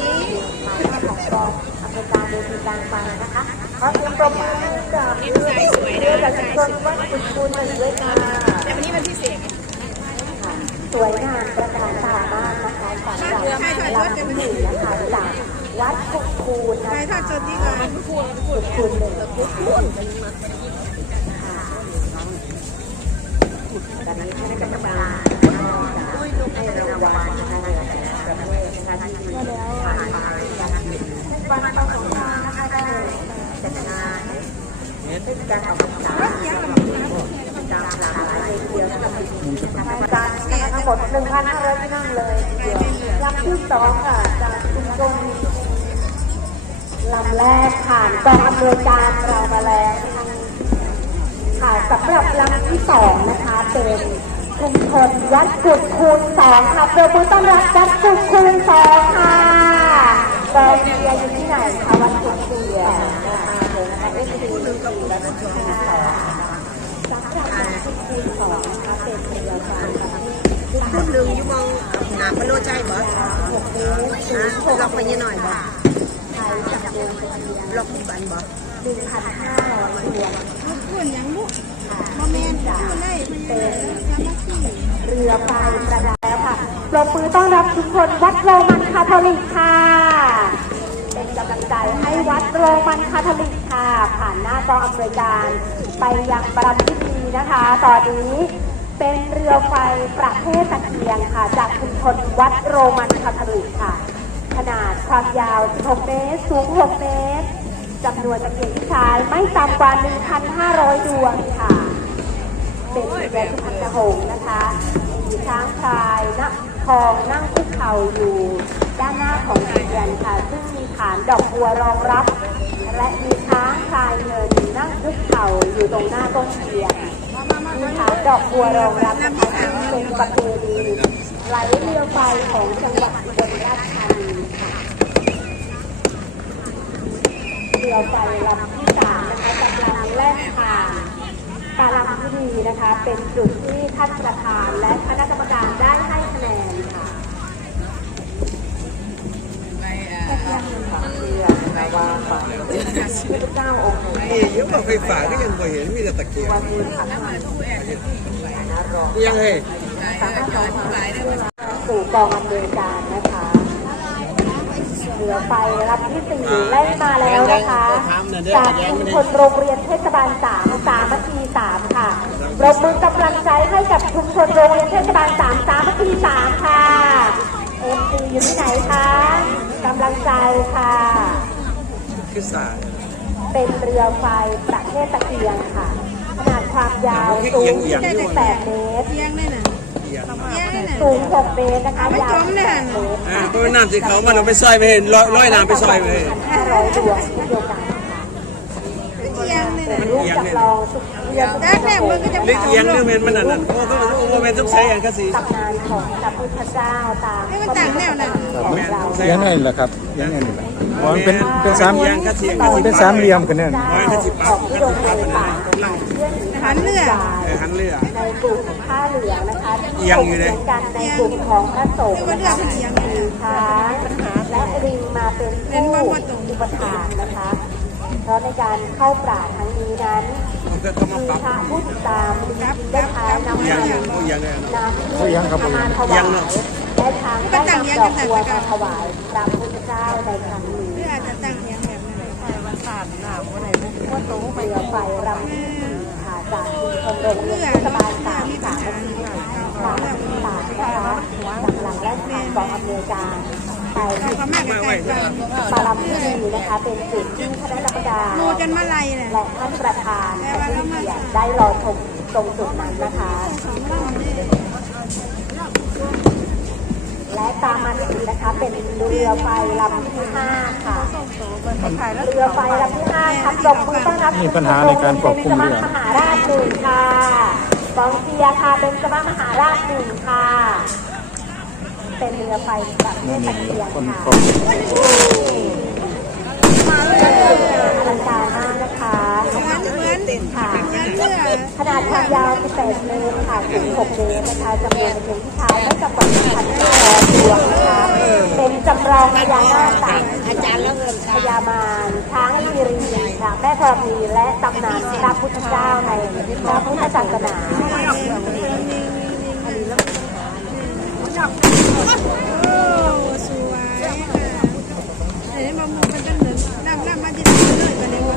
นี้ของกองอำนวยการเวทีการฟังนะคะขอเสียงปรบมือกับเรือจากชุมชนวัดสุขุนหนึ่งด้วยค่ะแต่วันนี้มันพิเศษสวยงามประการตามากนะคะสำหรับลำที่หนึ่งนะคะจากวัดสุขุนนะครถ้าคะจดที่ก่อนสุขุนหนึ่งสุขุนค่ะตอนนี้คณะกรรมการให้รางวัลนะคะ ทนะคะที่ผ่านมาวันประสงค์นะคะได้จัดงานเป็นการออกพรรษาการหลากายเดียวสำหรับการทั้งหมด1,500ที่นั่งเลยเดียวลำที่สองค่ะจากชุมชนลำแรกผ่านกองอำนวยการเรามาแล้วค่ะสำหรับลำที่สองนะคะเป็น ชุมชนวัดกุดคูณสองค่ะเปิดมือต้อนรับวัดกุดคูณสองค่ะกองเชียร์อยู่ที่ไหนคะวัดกุดเชียร์เดี๋ยวนะคะเอฟซีวัดกุดคูณสองสำหรับวัดกุดคูณสองนะคะเป็นเรือไฟประเภทรุ่นหนึ่งยู่มองหนาพะโลใจบ่หกนิ้วสูงหกลอกไปยังหน่อยบ่ไทยจากเดิมเป็นเพียงลอกทุกวันบ่หนึ่งพันห้าร้อยดวงรุ่นยังลูกค่ะบ่แม่นจ้ะได้ เป็นเรือไฟประดับแล้วค่ะปรบมือต้อนรับทุกคนวัดโรมันคาทอลิกค่ะ เป็นกำลังใจให้วัดโรมันคาทอลิกค่ะ ผ่านหน้ากองอำนวยการ ไปยังประพิธีนะคะ ตอนนี้เป็นเรือไฟประเภทตะเกียงค่ะ จากชุมชนวัดโรมันคาทอลิกค่ะ ขนาดความยาว 16 เมตร สูง 6 เมตรจำนวนตะเกียงที่ใช้ไม่ต่ำกว่า 1,500 ดวงค่ะ เป็นเรือสุพรรณหงส์นะคะมีช้างพลายนักทองนั่งคุกเข่าอยู่ด้านหน้าของเรือนค่ะ ซึ่งมีฐานดอกบัวรองรับ และมีช้างพลายเงินนั่งคุกเข่าอยู่ตรงหน้าต้นเทียนมีฐานดอกบัวรองรับนะคะซึ่งเป็นประเพณีไหลเรือไฟของจังหวัดอุบลราชธานีค่ะเรือไฟลำที่สามนะคะจากลำแรกผ่าน การลำพิธีนะคะ เป็นจุดที่ท่านประธานและคณะกรรมการได้ให้คะแนนค่ะเรือนาวาฝ่ายพระเจ้าองค์นี่เยอะกว่าไฟฟ้าก็ยังพอเห็นมีแต่ตะเกียงวันนี้ค่ะนะรองยังไงสามารถสองสู่กองอำนวยการนะคะ เรือไฟลำที่สี่แล่นมาแล้วนะคะจากชุมชนโรงเรียนเทศบาลสามสามัคคีสามค่ะปรบมือกำลังใจให้กับชุมชนโรงเรียนเทศบาลสามสามัคคีสามค่ะเอ็มซีอยู่ที่ไหนคะกำลังใจค่ะคือสายเป็นเรือไฟประเภทตะเกียงค่ะ ขนาดความยาวสูง28เมตร เที่ยงได้น่ะเกียงเที่ยงได้น่ะสูง6เมตรนะคะยาว8เมตรอ่าเพราะว่าน้ำสีเขามันเอาไปซอยไปเห็นร้อยร้อยน้ำไปซอยไปเลย500ดวงเช่นเดียวกันค่ะเที่ยงได้เป็น่ะนรูปจำลองสุเรือสุแรกแรกมันก็จะเล็กเอียงเรื่องมันมันนั่นน่ะโอ้ก็โอ้เป็นทุกใช้กันก็สิตำนานของพระพุทธเจ้าตามพระพุทธศาสนาของเราเลี้ยงไงล่ะครับเลี้ยงไงนี่แหละอ๋อมันเป็นเป็นสามเอียงก็เสียงก็สิเป็นสามเหลี่ยมกันเนี่ยของที่โดนในป่าเรื่อง หันเรือเออหันเรือในกลุ่มผ้าเหลืองนะคะที่เอียงอยู่เลยกันในกลุ่มของพระสงฆ์นะคะมีช้างและลิงมาเป็นผู้อุปถากนะคะ เพราะในการเข้าปราบครั้งนี้นั้นผมก็เข้ามามีปรับพระผู้ติดตามได้ใช้น้ำเอียมังนโอ้เอียงเลยน้ำที่มาถวายและทางได้นำดอกบัวมาถวายพระพุทธเจ้าในครั้งนี้หรืออาจจะตั้งเที่ยงแบบนั้นเรือไฟรำที่สี่ค่ะ จากคุณชนโรงเรียนเทศบาลสามสามนาทีสามนาทีสามนะคะหลังหลังแรกทางกองอำนวยการไปที่ก็มาใกล้ๆกันปารำพิธีนะคะ เป็นจุดที่คณะกรรมการโมจนมาลัยน่ะและท่านประธานและผู้เกียรติได้รอชมตรงจุดนั้นนะคะ และตามมาถึงนะคะ เป็นเรือไฟลำที่ห้าค่ะเรือไฟลำที่ห้าครับปรบมือต้อนรับมีปัญหาในการควบคุมเรือป็นสมหาราชหนึ่งค่ะกองเชียร์ค่ะเป็นสมมหาราชหนึ่งค่ะ เป็นเรือไฟแบบเทศตะเกียงคนค่ะคนอลังการมากนะคะเหมือนเหมือนค่ะยันเสื้อขนาดความยาว18เมตรค่ะสูง6เมตรนะคะจำนวนเป็นที่ชายไม่ต่ำก ว่า1,500ตัวนะคะเป็นจำลองพญานาคต่างอาจารย์แล้วเงินพญามารช้างลีรีค่ะแม่ธรณีและตำนานพระพุทธเจ้าในพระพุทธศาสนาค่ะโอ้สวยค่ะเดี๋ยวมามุมกันจังเลยนั่งนั่งมาที่นั่งเลยกันเลยว่า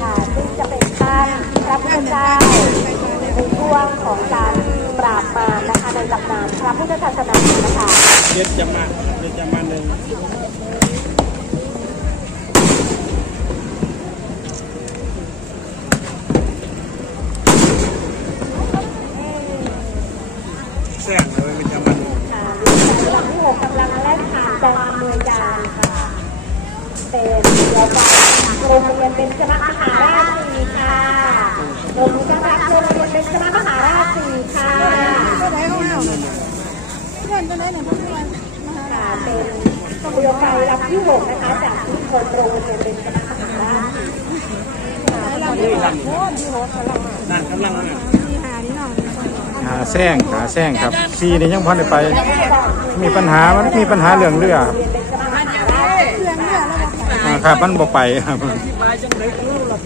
ค่ะซึ่งจะเป็นท่านพระพุทธเจ้า ในช่วงของการปราบมารนะคะในตำนานพระพุทธศาสนานะคะเจ็ดจะมาเจ็ดจะมาหนึ่งแซ่บเลยมันจะมันค่ะลำที่หกกำลังแล่นผ่านกองอำนวยการค่ะเป็นเดียวกันโรงเรียนเป็นจมมหาราชสี่ค่ะโรงเรียน เพื่อนตัวไหนเนี่ยเพื่อนมาหาค่ะเป็นเรือไฟลำที่หกนะคะจากที่คนโรงเรียนเป็นคณะมหาลัยนั่นกำลังอะที่หานี่หาแซงขาแซงครับซีนี่ยังพันได้ไปมีปัญหามันมีปัญหาเรื่องเรือเรียนเป็นจมมหาราชเครื่องเนี่ยแล้วบอกอ่าครับมันบ่ไปครับไปจังไหนก็รู้ละ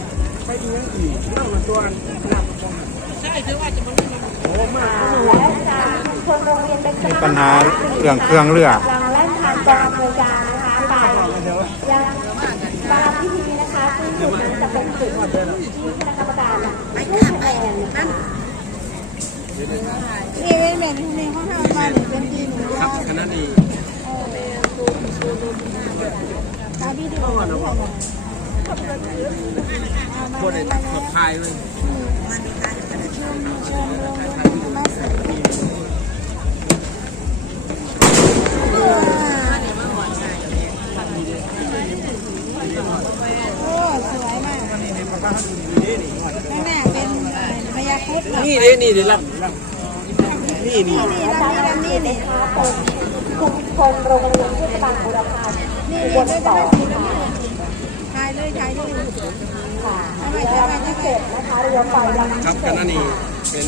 ไปอีกยังอีกเล่าละตัวกันหนักตรงนั้นใช่ถือว่าจะมัน มีปัญหาเรื่องเครื่องเรือกำลังแล่นผ่านกองอำนวยการนะคะไปยังบางพิธีนะคะซึ่งจุดนั้นจะเป็นจุดที่คณะกรรมการให้คะแนนนะคะเอเวนแมนที่นี่ของเราบ้านเป็นทีมครับคณะนี้ตาบีดีกว่าโคตรได้ขับพายเลยมาใส่โอ้สวยมากแม่แม่เป็นพยาคุด นี่ เด้นี่ลำนี่นี่นี่ลำนี้ลำนี้นี่นะคะเป็นชุมชนโรงเรียนเทศบาลบุรพานี่บนี่องไม่สีค่ะถ่ายเลยถ่ายเลยค่ะเรือลำที่เจ็ดนะคะเรือไฟลำครับที่คเจ็ดณะนี้เป็น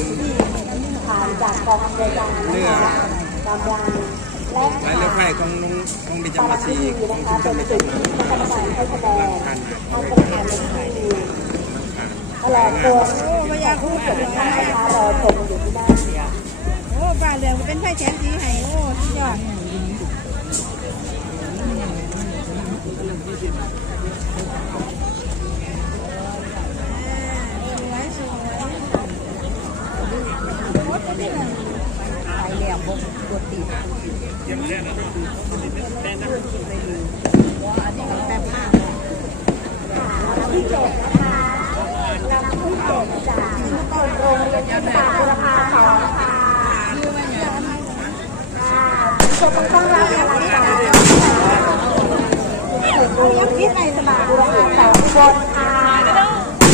ผ่านจากกองอำนวยการนะคะกำลังและเรือไฟของน้องของดิจัปงหราวัดชีสีนะของชุมชเป็นนในจุดจังหวัดที่คณะกรรมการให้คะแนนผ่านทางป ระธานในพิธีตลอดตัวโอ้พยาคุดเจ็ดนะคะรอชมอยู่ที่ด้านโอ้ป่าเหลืองเป็นไฟแสนสีไห้โอ้สุดยอดสวยสวยแบบมาก ที่เจ็ดนะคะลำที่เจ็ดจากชุมชนโรงเรียนเทศบาลบุรพาสองค่ะค่ะ ชุมชนต้องรับอะไรกันโรงเรียนเทศบาลบุรพาสองบนค่ะ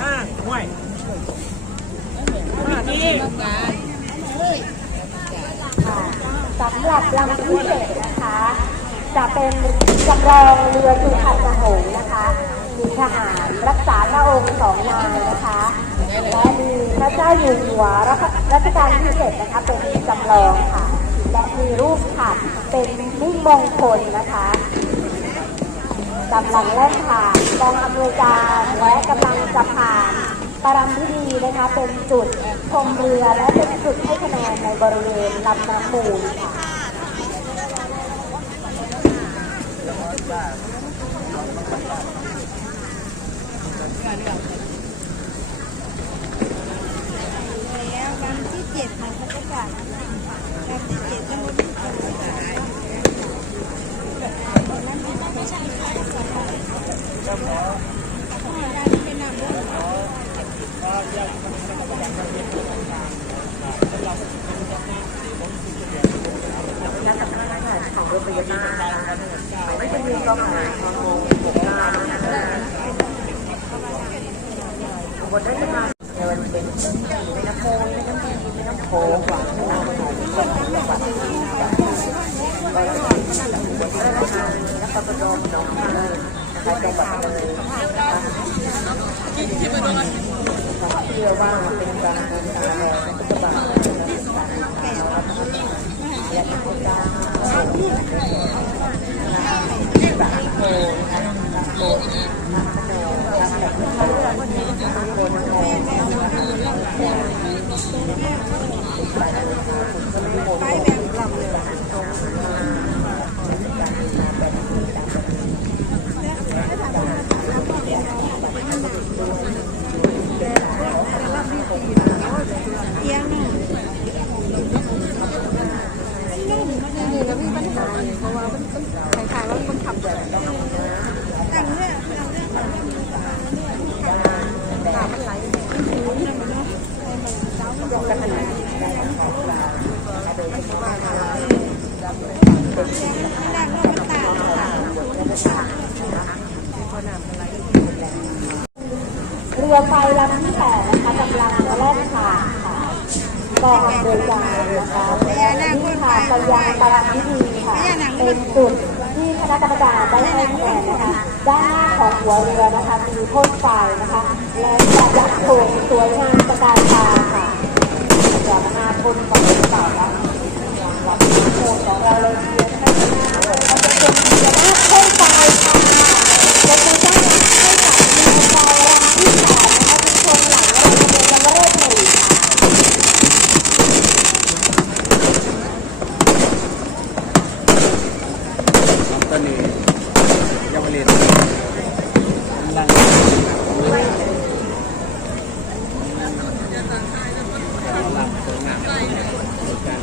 อ่าห่วย สำหรับลำที่เจ็ดนะคะ จะ เป็นจำลองเรือสุพรรณหงส์นะคะ มีทหารรักษาพระองค์สองนายนะคะ และมีพระเจ้าอยู่หัวรัชกาลที่เจ็ดนะคะ เป็นจำลองค่ะ และมีรูปขัดเป็นมิ่งมงคลนะคะกำลังแล่นผ่านกองอำนวยการและกำลังจะผ่านปรำพิธีนะคะ เป็นจุดชมเรือและเป็นจุดให้คะแนนในบริเวณลำน้ำมูลค่ะ แล้ววันที่เจ็ดของเขาจะจัดวันที่เจ็ดจะมุดเป็นน้ำบุญไม่จะมีกองถ่ายของโมงผมงานนะคะ นี่แล้วมีปัญหาเพราะว่ามันมันคล้ายๆว่ามันขับแบบต่างเนี่ยต่างเนี่ยต่างเนี่ยมันต่างค่ะเรือไฟลำที่ กองอำนยการนะคะที่ผ่านไปยังตารางพิธีค่ะเป็นจุดที่คณะกรรมการได้ให้คะแนนนะคะด้านหน้าของหัวเรือนะคะมีพ่นไฟนะคะ และประดับโถงสวยงามประกายตาค่ะเดี๋ยวมาพ่นไฟต่อแล้วรับโถงของเราเลยทีเดียวนะคะเราจะเป็นเรือหน้าพ่นไฟ ยังไม่เรียนนั่งลำสวยงามการ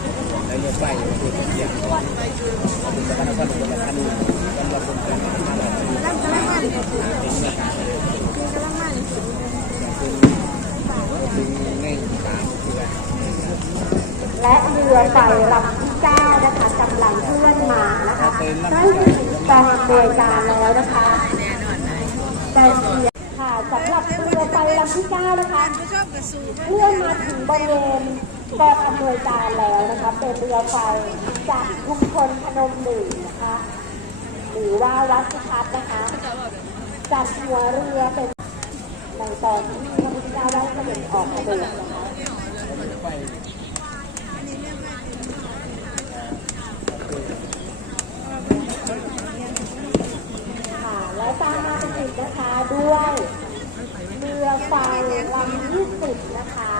ได้เลือกไปอยู่ที่เสียงขอบคุณสำนักงานตำรวจและคดีกำลังเป็นการทำอะไร ลำกระมังคือกระมัง ดึงเง่งสามเพื่อ และเรือไฟลำที่เก้านะคะกำลังเคลื่อนมานะคะใกล้จะถึงกองอำนวยการแล้วนะคะ แต่เสียค่ะสำหรับเรือไฟลำที่เก้านะคะเคลื่อนมาถึงบริเวณกองอำนวยการแล้วนะคะเป็นเรือไฟจากชุมชนพนมหนึ่งนะคะหรือว่าวัดสุทัศน์นะคะจัดหัวเรือเป็นในตอนที่พระพุทธเจ้าได้เสด็จออกเสด็จนะคะและตามมาเป็นอีกนะคะ ด้วยเรือไฟลำที่สิบนะคะ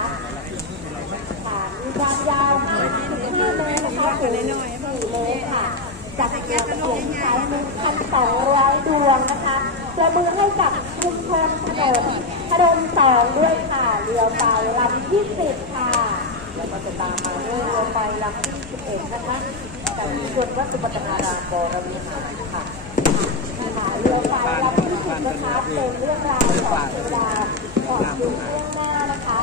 ค่ะมีความยาว15เมตรนะคะสูง4เมตรค่ะจัดเรือตะเกียงใช้1,200 ดวงนะคะประมือให้กับชุมชนถนนถนนสองด้วยค่ะเรือไฟลำที่สิบค่ะ แล้วก็จะตามมาด้วยเรือไฟลำที่สิบเอ็ดนะคะจากชุมชนวัดสุปัตนารามบรวิหารค่ะค่ะเรือไฟลำที่สิบ นะคะเป็นเรื่องราวของเทวดาก่อนยุคเรื่องหน้านะคะ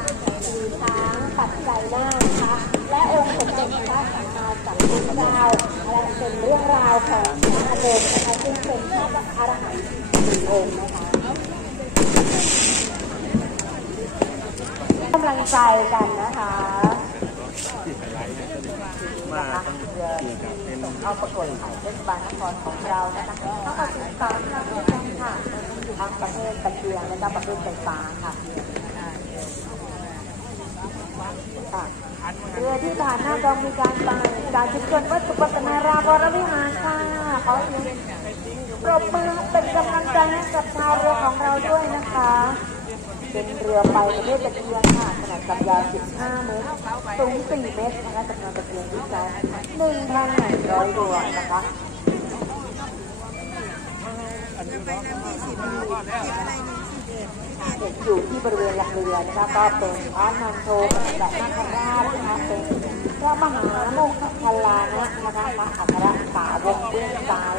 มีช้างปัจจัยหน้านะคะ และองค์สมเด็จพระสัมมาสัมพุทธเจ้าและเป็นเรื่องราวของพระอานนท์นะคะซึ่งเป็นพระอรหันต์สี่องค์นะคะกำลังใจกันนะคะมาต้งเกี่ยวกับ เป็นเอาประกวดถ่ายเทศบาลนครของเรานะคะทั้งหมดสิบสามลำด้วยกันค่ะทั้งประเทศตะเกียงและก็ประเทไฟฟ้าค่ะค่ะเรือที่ผ่านหน้ากองมีการไปจากชุมชนวัดสุปัตนาราวรวิหารค่ะขอเสียงปรบมือเป็นกำลังใจให้กับชาวเรือของเราด้วยนะคะ เป็นเรือไฟประเภทตะเกียงค่ะ นาดความยาว 15 เมตรสูง 4 เมตรนะคะจำนวนตะเกียงที่ใช้1,100ดวงนะคะเอ็ดเห็นอยู่ที่บริเวณหลักเรือนะคะก็เป็นพระนันโทปฏิบัตินาคราชนะคะเป็นพระมหาโมคคัลลานะนะคะพระอัครสาวกเบื้องซ้าย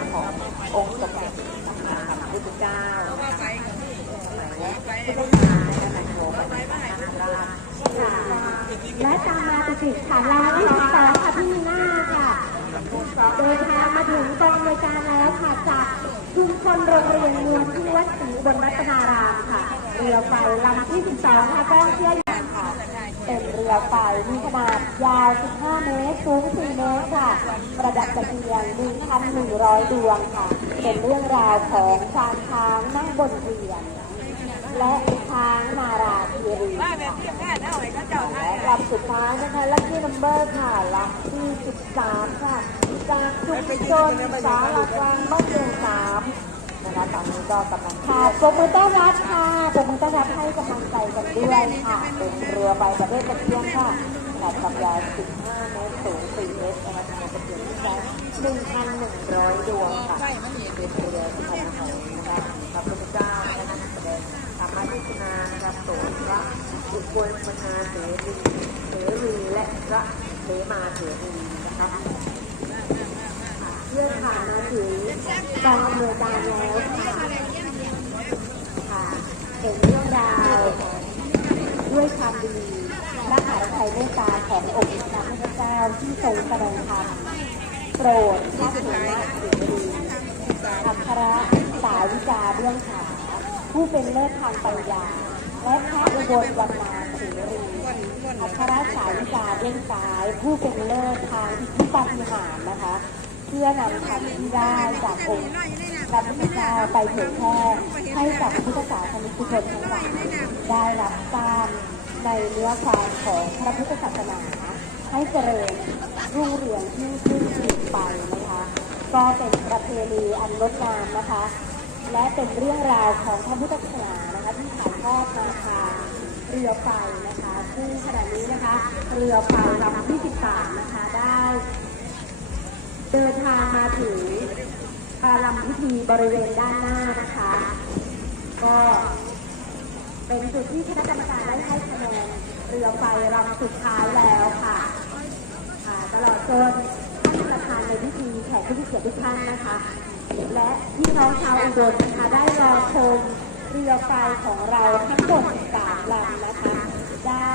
และตามมาติดๆค่ะลายที่สองค่ะที่หน้าค่ะ เดินทางมาถึงกองบริการแล้วค่ะจากชุมชนโรงเรียนมวลที่วัดศรีบนรัตนารามค่ะ เรือไฟลำที่12ค่ะกล้องเชื่อยางค่ะ เป็นเรือไฟมีขนาดยาว 15 เมตร สูง 4 เมตรค่ะ ประดับตะเกียง1,100 ดวงค่ะ เป็นเรื่องราวของช้างช้างนั่งบนเรือน และช้างนาราธีรีค่ะและลำสุดท้ายนะคะลัคกี้นัมเบอร์ค่ะลำที่ 13 ค่ะ จากชุมชนสารกลางบ้านเมืองสามนะคะตอนนี้ก็กำลังค่ะปรบมือต้อนรับค่ะปรบมือต้อนรับให้กำลังใจกันด้วยค่ะเป็นเรือใบประเภทตะเกียงค่ะขนาดความยาว15 เมตรสูง4เมตรนะคะจำนวนตะเกียงที่ใช้1,100 ดวงค่ะเป็นเรือที่ทำของนะคะพระพุทธเจ้านะคะแสดงธรรมยุทธ นานะครับโสดพระอุบลมนาเสรีเสรีและพระเสมาเสรีนะคะเรื่องผ่านมาถึงกองอำนวยการแล้วค่ะค่ะเป็นเรื่องราวด้วยความดีและหายไทยเมตตาขององค์พระพุทธเจ้าที่ทรงแสดงธรรมโปรดพระเสมาเสรีอัครสาวิกาเบื้องขาผู้เป็นเลิศทางปัญญา และพระอุบลวรรณาเสรีอัครสาวิกาเบื้งซ้าย ผู้เป็นเลิศทางทธิปฏิหารนะคะ เพื่อนำธรรมที่ได้จากองค์พระพุทธเจ้าไปเผยแพร่ให้กับพุทธศาสนิกชนทั้งหลายได้รับทราบในเนื้อความของพระพุทธศาสนา ให้เจริญรุ่งเรืองยิ่งขึ้นสืบไปนะคะ ก็เป็นประเพณีอันงดงามนะคะ และเป็นเรื่องราวของพระพุทธศาสนา ที่อดมาทาเรือไฟนะคะซึ่งขณะนี้นะคะ เรือไฟลำที่ 13 นะคะได้ เดินทางมาถึงอาลำพิธีบริเวณด้านหน้านะคะ ก็เป็นจุดที่คณะกรรมการได้ให้คะแนนเรือไฟลำสุดท้ายแล้วค่ะตลอดจนท่านประธานในพิธีแขกผู้มีเกียรติทุกท่านนะคะ และพี่น้องชาวอุดรนะคะได้รอชม เรือไฟของเราทั้งหมด3ลำนะคะได้